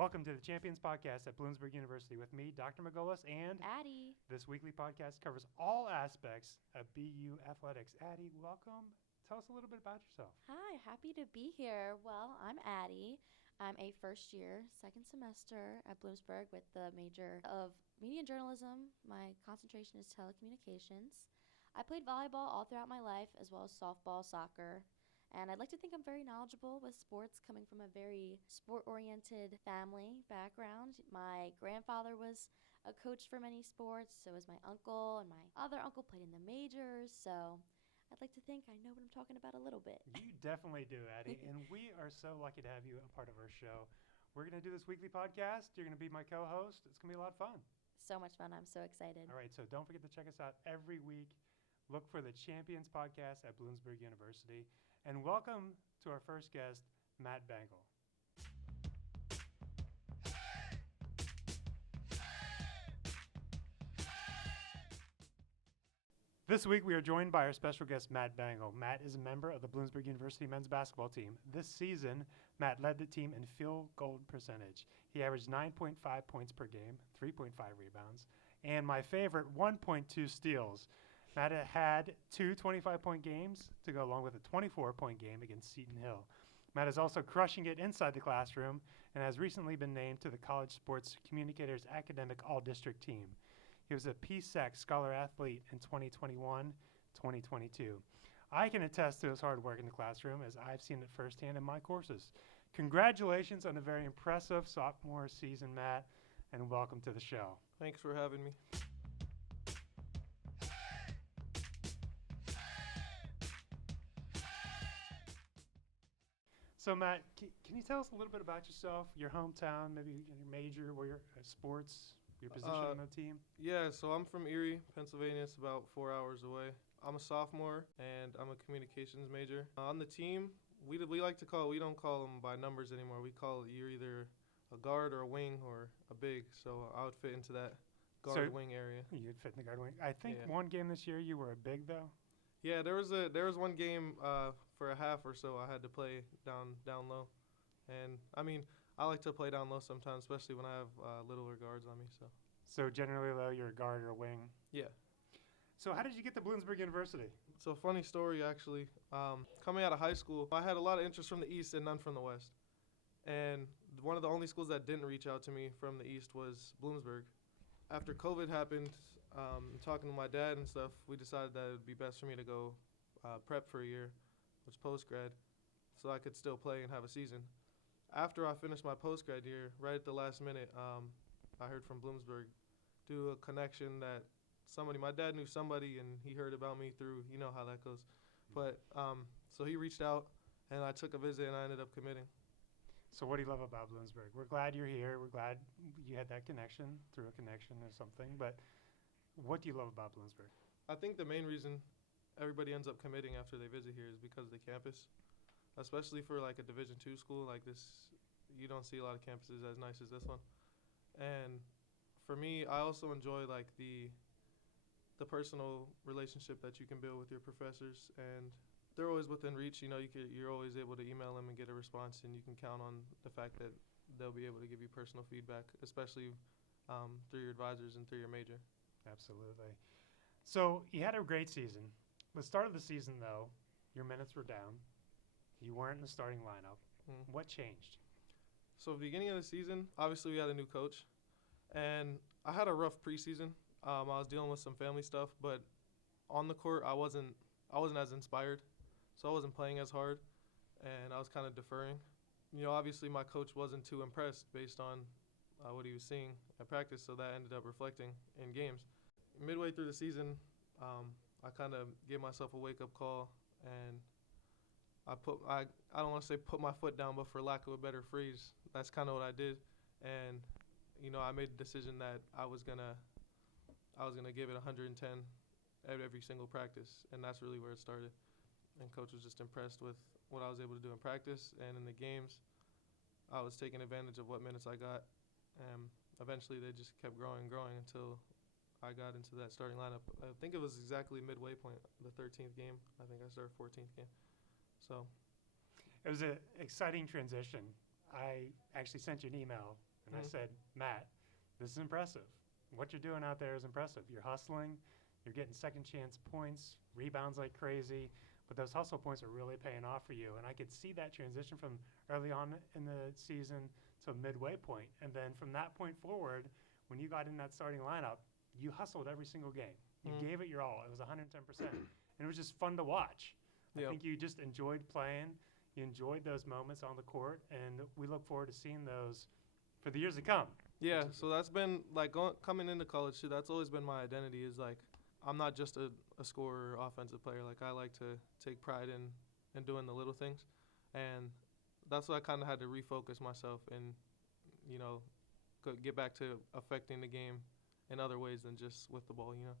Welcome to the Champions Podcast at Bloomsburg University with me, Dr. McGullis, and Addie. this weekly podcast covers all aspects of BU athletics. Addie, welcome. Tell us a little bit about yourself. Hi, happy to be here. Well, I'm Addie. I'm a first year, second semester at Bloomsburg with the major of media and journalism. My concentration is telecommunications. I played volleyball all throughout my life, as well as softball, soccer. And I'd like to think I'm very knowledgeable with sports, coming from a very sport-oriented family background. My grandfather was a coach for many sports, so was my uncle, and my other uncle played in the majors. So I'd like to think I know what I'm talking about a little bit. You definitely do, Addie, and we are so lucky to have you a part of our show. We're going to do this weekly podcast. You're going to be my co-host. It's going to be a lot of fun. So much fun. I'm so excited. All right, so don't forget to check us out every week. Look for the Champions Podcast at Bloomsburg University. And welcome to our first guest, Matt Bengel. This week, we are joined by our special guest, Matt Bengel. Matt is a member of the Bloomsburg University men's basketball team. This season, Matt led the team in field goal percentage. He averaged 9.5 points per game, 3.5 rebounds, and my favorite, 1.2 steals. Matt had two 25-point games to go along with a 24-point game against Seton Hill. Matt is also crushing it inside the classroom and has recently been named to the College Sports Communicators Academic All-District team. He was a PSAC Scholar Athlete in 2021-2022. I can attest to his hard work in the classroom as I've seen it firsthand in my courses. Congratulations on a very impressive sophomore season, Matt, and welcome to the show. Thanks for having me. So, Matt, can you tell us a little bit about yourself, your hometown, maybe your major, where your sports, your position on the team? Yeah, so I'm from Erie, Pennsylvania. It's about 4 hours away. I'm a sophomore, and I'm a communications major. On the team, we don't call them by numbers anymore. We call it you're either a guard or a wing or a big. So I would fit into that guard-wing area. You'd fit in the guard wing. I think one game this year you were a big, though. Yeah, there was one game for a half or so I had to play down low, and I mean I like to play down low sometimes, especially when I have littler guards on me. So generally, though, you're a guard or a wing. Yeah. So how did you get to Bloomsburg University? It's a funny story actually. Coming out of high school, I had a lot of interest from the East and none from the West, and one of the only schools that didn't reach out to me from the East was Bloomsburg. After COVID happened, talking to my dad and stuff, we decided that it would be best for me to go prep for a year, which is post-grad, so I could still play and have a season. After I finished my post-grad year, right at the last minute, I heard from Bloomsburg, through a connection that my dad knew somebody, and he heard about me through, you know how that goes. But so he reached out, and I took a visit, and I ended up committing. So what do you love about Bloomsburg? We're glad you're here. We're glad you had that connection through a connection or something. But what do you love about Bloomsburg? I think the main reason everybody ends up committing after they visit here is because of the campus, especially for like a Division II school like this. You don't see a lot of campuses as nice as this one. And for me, I also enjoy like the personal relationship that you can build with your professors, and they're always within reach. You know, you're always able to email them and get a response, and you can count on the fact that they'll be able to give you personal feedback, especially through your advisors and through your major. Absolutely. So you had a great season. The start of the season, though, your minutes were down. You weren't in the starting lineup. What changed? So at the beginning of the season, obviously we had a new coach, and I had a rough preseason. I was dealing with some family stuff, but on the court I wasn't as inspired. So I wasn't playing as hard, and I was kind of deferring. You know, obviously my coach wasn't too impressed based on what he was seeing at practice, so that ended up reflecting in games. Midway through the season, I kind of gave myself a wake-up call, and I don't want to say put my foot down, but for lack of a better phrase, that's kind of what I did. And, you know, I made the decision that I was gonna give it 110 at every single practice, and that's really where it started. And coach was just impressed with what I was able to do in practice, and in the games, I was taking advantage of what minutes I got. And eventually, they just kept growing and growing until I got into that starting lineup. I think it was exactly midway point, the 13th game. I think I started 14th game. So it was an exciting transition. I actually sent you an email And I said, Matt, this is impressive. What you're doing out there is impressive. You're hustling. You're getting second chance points, rebounds like crazy. But those hustle points are really paying off for you. And I could see that transition from early on in the season to midway point. And then from that point forward, when you got in that starting lineup, you hustled every single game. You gave it your all. It was 110%. And it was just fun to watch. I think you just enjoyed playing. You enjoyed those moments on the court. And we look forward to seeing those for the years to come. Yeah, so that's been, like, coming into college, too, that's always been my identity is, like, I'm not just a scorer or offensive player. Like, I like to take pride in doing the little things. And that's what I kind of had to refocus myself and, you know, get back to affecting the game in other ways than just with the ball, you know.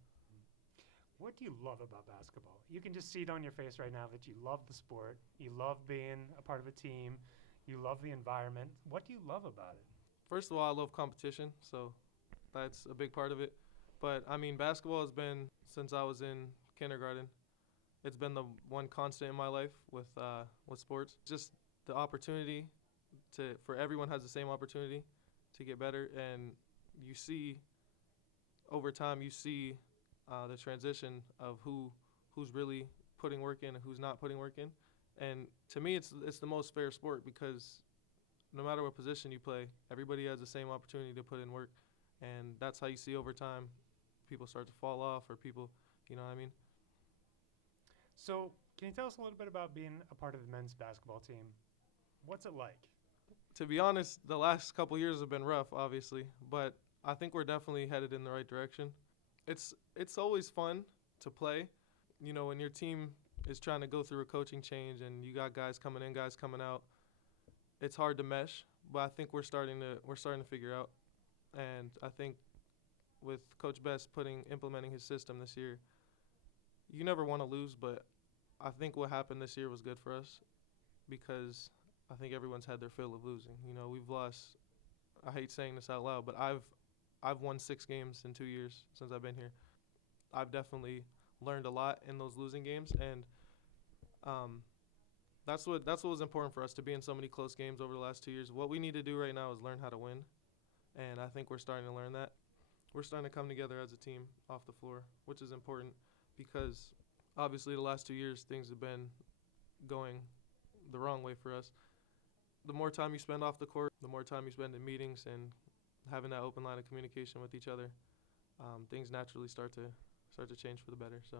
What do you love about basketball? You can just see it on your face right now that you love the sport. You love being a part of a team. You love the environment. What do you love about it? First of all, I love competition, so that's a big part of it. But, I mean, basketball has been, since I was in kindergarten, it's been the one constant in my life with sports. Just the opportunity for everyone has the same opportunity to get better. And you see, over time, you see the transition of who's really putting work in and who's not putting work in. And to me, it's the most fair sport because no matter what position you play, everybody has the same opportunity to put in work. And that's how you see over time people start to fall off or people, you know what I mean? So can you tell us a little bit about being a part of the men's basketball team? What's it like? To be honest, the last couple years have been rough, obviously, but I think we're definitely headed in the right direction. It's always fun to play. You know, when your team is trying to go through a coaching change and you got guys coming in, guys coming out, it's hard to mesh, but I think we're starting to figure out. And I think with Coach Best implementing his system this year, you never want to lose, but I think what happened this year was good for us because I think everyone's had their fill of losing. You know, we've lost. I hate saying this out loud, but I've won 6 games in 2 years since I've been here. I've definitely learned a lot in those losing games, and that's what was important for us to be in so many close games over the last 2 years. What we need to do right now is learn how to win, and I think we're starting to learn that. We're starting to come together as a team off the floor, which is important because obviously the last 2 years things have been going the wrong way for us. The more time you spend off the court, the more time you spend in meetings and having that open line of communication with each other, things naturally start to change for the better. So,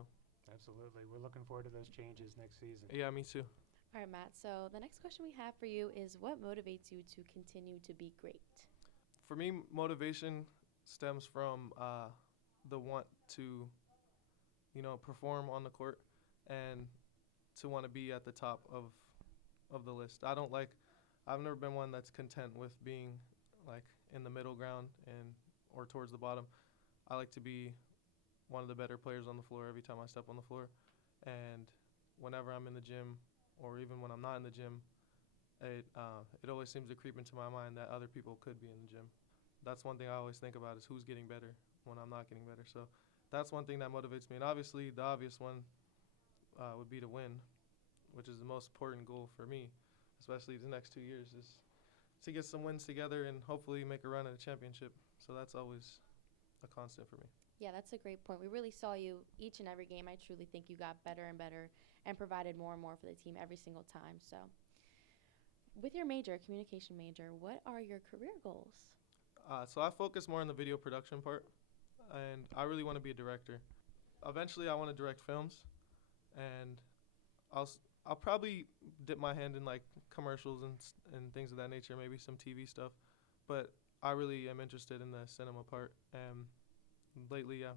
absolutely, we're looking forward to those changes next season. Yeah, me too. All right, Matt. So the next question we have for you is, what motivates you to continue to be great? For me, motivation stems from the want to, you know, perform on the court and to want to be at the top of the list. I've never been one that's content with being like in the middle ground or towards the bottom. I like to be one of the better players on the floor every time I step on the floor. And whenever I'm in the gym or even when I'm not in the gym, it always seems to creep into my mind that other people could be in the gym. That's one thing I always think about is who's getting better when I'm not getting better. So that's one thing that motivates me. And obviously the obvious one would be to win, which is the most important goal for me, especially the next 2 years, is to get some wins together and hopefully make a run at a championship. So that's always a constant for me. Yeah, that's a great point. We really saw you each and every game. I truly think you got better and better and provided more and more for the team every single time. So with your communication major, what are your career goals? So I focus more on the video production part, and I really want to be a director. Eventually, I want to direct films, and I'll probably dip my hand in like commercials and things of that nature, maybe some TV stuff. But I really am interested in the cinema part. And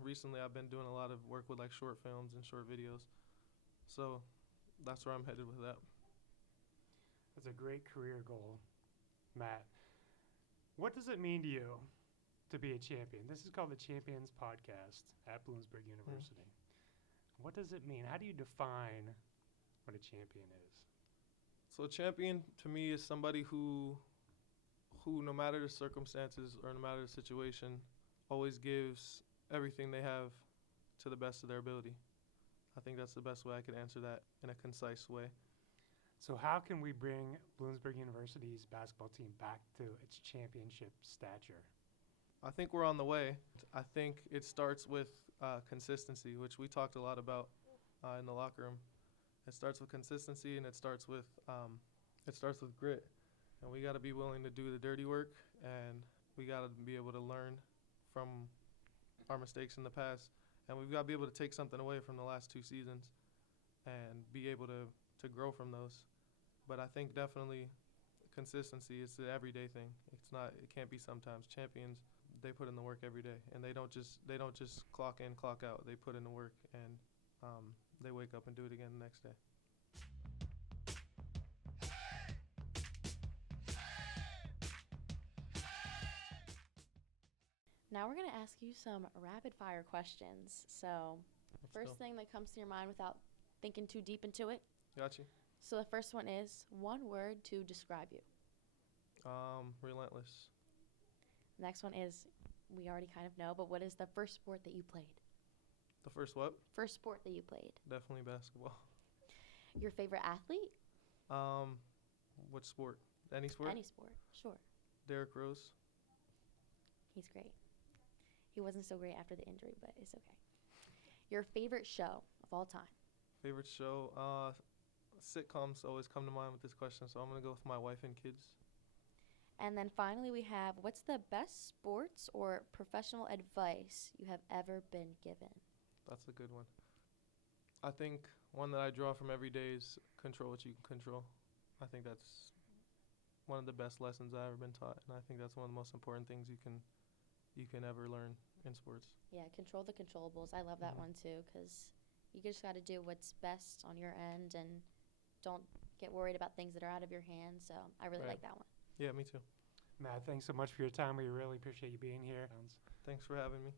recently I've been doing a lot of work with like short films and short videos. So that's where I'm headed with that. That's a great career goal, Matt. What does it mean to you to be a champion? This is called the Champions Podcast at Bloomsburg University. What does it mean? How do you define what a champion is? So a champion to me is somebody who no matter the circumstances or no matter the situation, always gives everything they have to the best of their ability. I think that's the best way I could answer that in a concise way. So how can we bring Bloomsburg University's basketball team back to its championship stature? I think we're on the way. I think it starts with consistency, which we talked a lot about in the locker room. It starts with consistency, and it starts with grit. And we got to be willing to do the dirty work, and we got to be able to learn from our mistakes in the past. And we've got to be able to take something away from the last 2 seasons and be able to grow from those. But I think definitely consistency is the everyday thing. It can't be sometimes. Champions, they put in the work every day, and they don't just clock in, clock out. They put in the work, and they wake up and do it again the next day. Now we're going to ask you some rapid fire questions. So, first thing that comes to your mind without thinking too deep into it. Got you. So the first one is one word to describe you. Relentless. Next one is, we already kind of know, but what is the first sport that you played? The first what? First sport that you played. Definitely basketball. Your favorite athlete? What sport? Any sport? Any sport, sure. Derrick Rose. He's great. He wasn't so great after the injury, but it's okay. Your favorite show of all time? Favorite show? Sitcoms always come to mind with this question, so I'm going to go with my wife and kids. And then finally we have, what's the best sports or professional advice you have ever been given? That's a good one. I think one that I draw from every day is control what you can control. I think that's one of the best lessons I've ever been taught, and I think that's one of the most important things you can ever learn in sports. Yeah, control the controllables. I love that one too, because you just got to do what's best on your end and don't get worried about things that are out of your hands. So I really like that one. Yeah, me too. Matt, thanks so much for your time. We really appreciate you being here. Thanks for having me.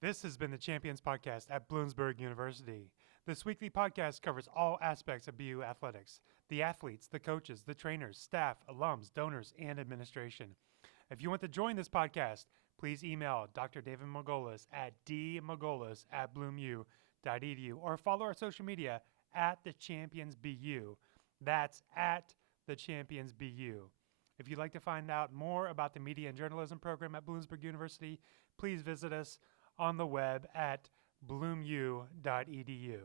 This has been the Champions Podcast at Bloomsburg University. This weekly podcast covers all aspects of BU athletics: the athletes, the coaches, the trainers, staff, alums, donors, and administration. If you want to join this podcast, please email Dr. David Magolas at dmagolas@bloomu.edu or follow our social media at the Champions BU. That's at the Champions BU. If you'd like to find out more about the Media and Journalism program at Bloomsburg University, please visit us on the web at bloomu.edu.